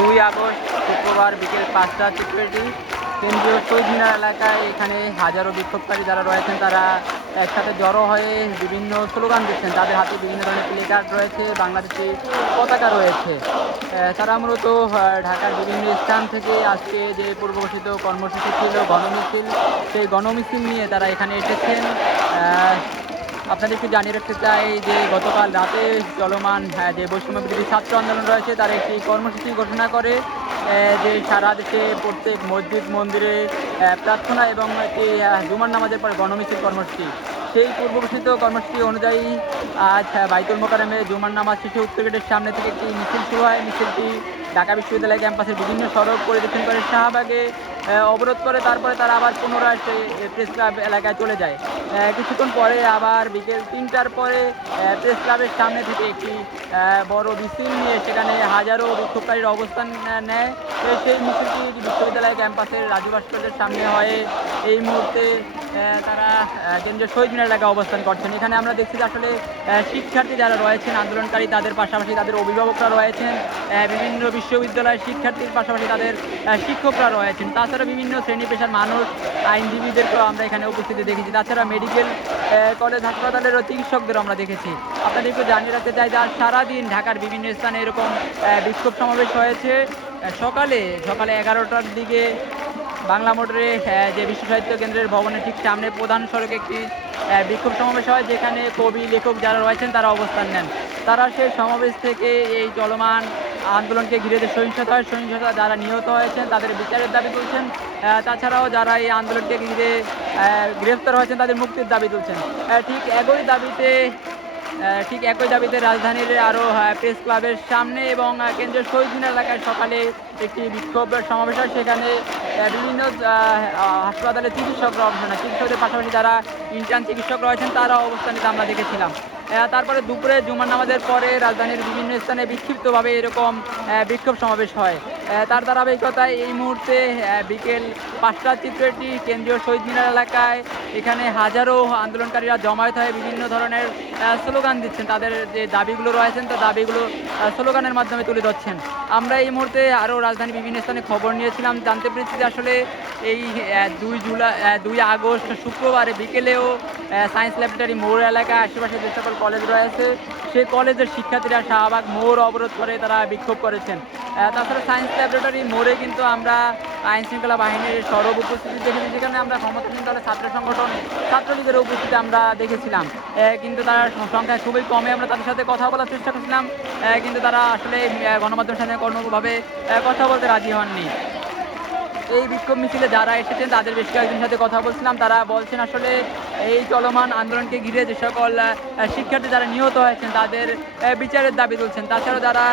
দুই আগস্ট শুক্রবার বিকেল পাঁচটা চিত্রটি কেন্দ্রীয় শহীদ মিনার এলাকায় এখানে হাজারো বিক্ষোভকারী যারা রয়েছেন, তারা একসাথে জড়ো হয়ে বিভিন্ন স্লোগান দিচ্ছেন। তাদের হাতে বিভিন্ন ধরনের প্লে কার্ড রয়েছে, বাংলাদেশি পতাকা রয়েছে। তারা মূলত ঢাকার বিভিন্ন স্থান থেকে আজকে যে পূর্বঘোষিত কর্মসূচি ছিল, গণমিছিল, সেই গণমিছিল নিয়ে তারা এখানে এসেছেন। আপনাদেরকে জানিয়ে রাখতে চাই যে গতকাল রাতে চলমান যে বৈষম্য বিরোধী ছাত্র আন্দোলন রয়েছে, তার একটি কর্মসূচি ঘোষণা করে যে সারা দেশে প্রত্যেক মসজিদ, মন্দিরে প্রার্থনা এবং একটি জুমার নামাজের পর গণমিছিল কর্মসূচি। সেই পূর্বঘোষিত কর্মসূচি অনুযায়ী আজ বাইতুল মোকারমে জুমার নামাজ শেষে উত্তর গেটের সামনে থেকে একটি মিছিল শুরু হয়। মিছিলটি ঢাকা বিশ্ববিদ্যালয় ক্যাম্পাসের বিভিন্ন সড়ক পরিদর্শন করে শাহবাগে অবরোধ করে, তারপরে তারা আবার পুনরায় সেই প্রেস ক্লাব এলাকায় চলে যায়। কিছুক্ষণ পরে আবার বিকেল তিনটার পরে প্রেস ক্লাবের সামনে থেকে একটি বড় মিছিল নিয়ে সেখানে হাজারো বিক্ষোভকারীর অবস্থান নেয়। সেই মিছিলটি বিশ্ববিদ্যালয় ক্যাম্পাসের রাজু ভাস্কর্যের সামনে হয়ে এই মুহূর্তে তারা কেন্দ্রীয় শহীদ মিনার এলাকায় অবস্থান করছেন। এখানে আমরা দেখছি যে আসলে শিক্ষার্থী যারা রয়েছেন, আন্দোলনকারী, তাদের পাশাপাশি তাদের অভিভাবকরা রয়েছেন। বিভিন্ন বিশ্ববিদ্যালয়ের শিক্ষার্থীর পাশাপাশি তাদের শিক্ষকরা রয়েছেন। তাছাড়া বিভিন্ন শ্রেণি পেশার মানুষ, আইনজীবীদেরকেও আমরা এখানে উপস্থিতি দেখেছি। তাছাড়া মেডিকেল কলেজ হাসপাতালেরও চিকিৎসকদের আমরা দেখেছি। আপনাদেরকে জানিয়ে রাখতে চাই যে আজ সারাদিন ঢাকার বিভিন্ন স্থানে এরকম বিক্ষোভ সমাবেশ হয়েছে। সকালে সকালে এগারোটার দিকে বাংলা মোটরে যে বিশ্ব সাহিত্য কেন্দ্রের ভবনের ঠিক সামনে প্রধান সড়কে একটি বিক্ষোভ সমাবেশ হয়, যেখানে কবি, লেখক যারা রয়েছেন তারা অবস্থান নেন। তারা সেই সমাবেশ থেকে এই চলমান আন্দোলনকে ঘিরে যে সহিংসতা সহিংসতা যারা নিহত হয়েছেন, তাদের বিচারের দাবি তুলছেন। তাছাড়াও যারা এই আন্দোলনকে ঘিরে গ্রেফতার হয়েছেন, তাদের মুক্তির দাবি তুলছেন। ঠিক একই দাবিতে ঠিক একই দাবিতে রাজধানীর আরও প্রেস ক্লাবের সামনে এবং কেন্দ্রীয় শহীদ মিনার এলাকায় সকালে একটি বিক্ষোভ সমাবেশ হয়। সেখানে বিভিন্ন হাসপাতালে চিকিৎসকরা অবস্থান নেয়। চিকিৎসকদের পাশাপাশি যারা ইন্টার্ন চিকিৎসক রয়েছেন তারা অবস্থান নিতে আমরা দেখেছিলাম। তারপরে দুপুরে জুমার নামাজের পরে রাজধানীর বিভিন্ন স্থানে বিক্ষিপ্তভাবে এরকম বিক্ষোভ সমাবেশ হয়। তার ধারাবাহিকতায় এই মুহূর্তে বিকেল পাঁচটা চিত্রটি কেন্দ্রীয় শহীদ মিনার এলাকায়। এখানে হাজারো আন্দোলনকারীরা জমায়েত হয়ে বিভিন্ন ধরনের স্লোগান দিচ্ছেন। তাদের যে দাবিগুলো রয়েছেন, তো দাবিগুলো স্লোগানের মাধ্যমে তুলে ধরছেন। আমরা এই মুহূর্তে আরও রাজধানী বিভিন্ন স্থানে খবর নিয়েছিলাম। জানতে পেরেছি যে আসলে এই দুই জুলাই দুই আগস্ট শুক্রবারে বিকেলেও সায়েন্স ল্যাবরেটরি মোড় এলাকায় আশেপাশে যে সকল কলেজ রয়েছে সেই কলেজের শিক্ষার্থীরা শাহবাগ মোড় অবরোধ করে তারা বিক্ষোভ করেছেন। তাছাড়া সায়েন্স ল্যাবরেটরি মোড়ে কিন্তু আমরা আইন শৃঙ্খলা বাহিনীর সরব উপস্থিতি দেখেছি, যেখানে আমরা ক্ষমতাসীন দলের ছাত্র সংগঠন ছাত্রলীগের উপস্থিতি আমরা দেখেছিলাম। কিন্তু তারা সংখ্যা খুবই কমে আমরা তাদের সাথে কথা বলার চেষ্টা করছিলাম। কিন্তু তারা আসলে গণমাধ্যমের সাথে কোনোভাবে কথা বলতে রাজি হননি। এই বিক্ষোভ মিছিলে যারা এসেছেন, তাদের বেশ কয়েকজনের সাথে কথা বলছিলাম। তারা বলছেন আসলে এই চলমান আন্দোলনকে ঘিরে যে সকল শিক্ষার্থী যারা নিহত হয়েছেন, তাদের বিচারের দাবি তুলছেন। তাছাড়াও যারা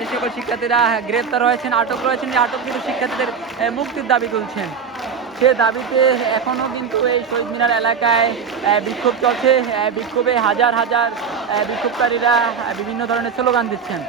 যে সকল শিক্ষার্থীরা গ্রেপ্তার হয়েছেন, আটক রয়েছেন, এই আটককৃত শিক্ষার্থীদের মুক্তির দাবি তুলছেন। সে দাবিতে এখনও কিন্তু এই শহীদ মিনার এলাকায় বিক্ষোভ চলছে। বিক্ষোভে হাজার হাজার বিক্ষোভকারীরা বিভিন্ন ধরনের স্লোগান দিচ্ছেন।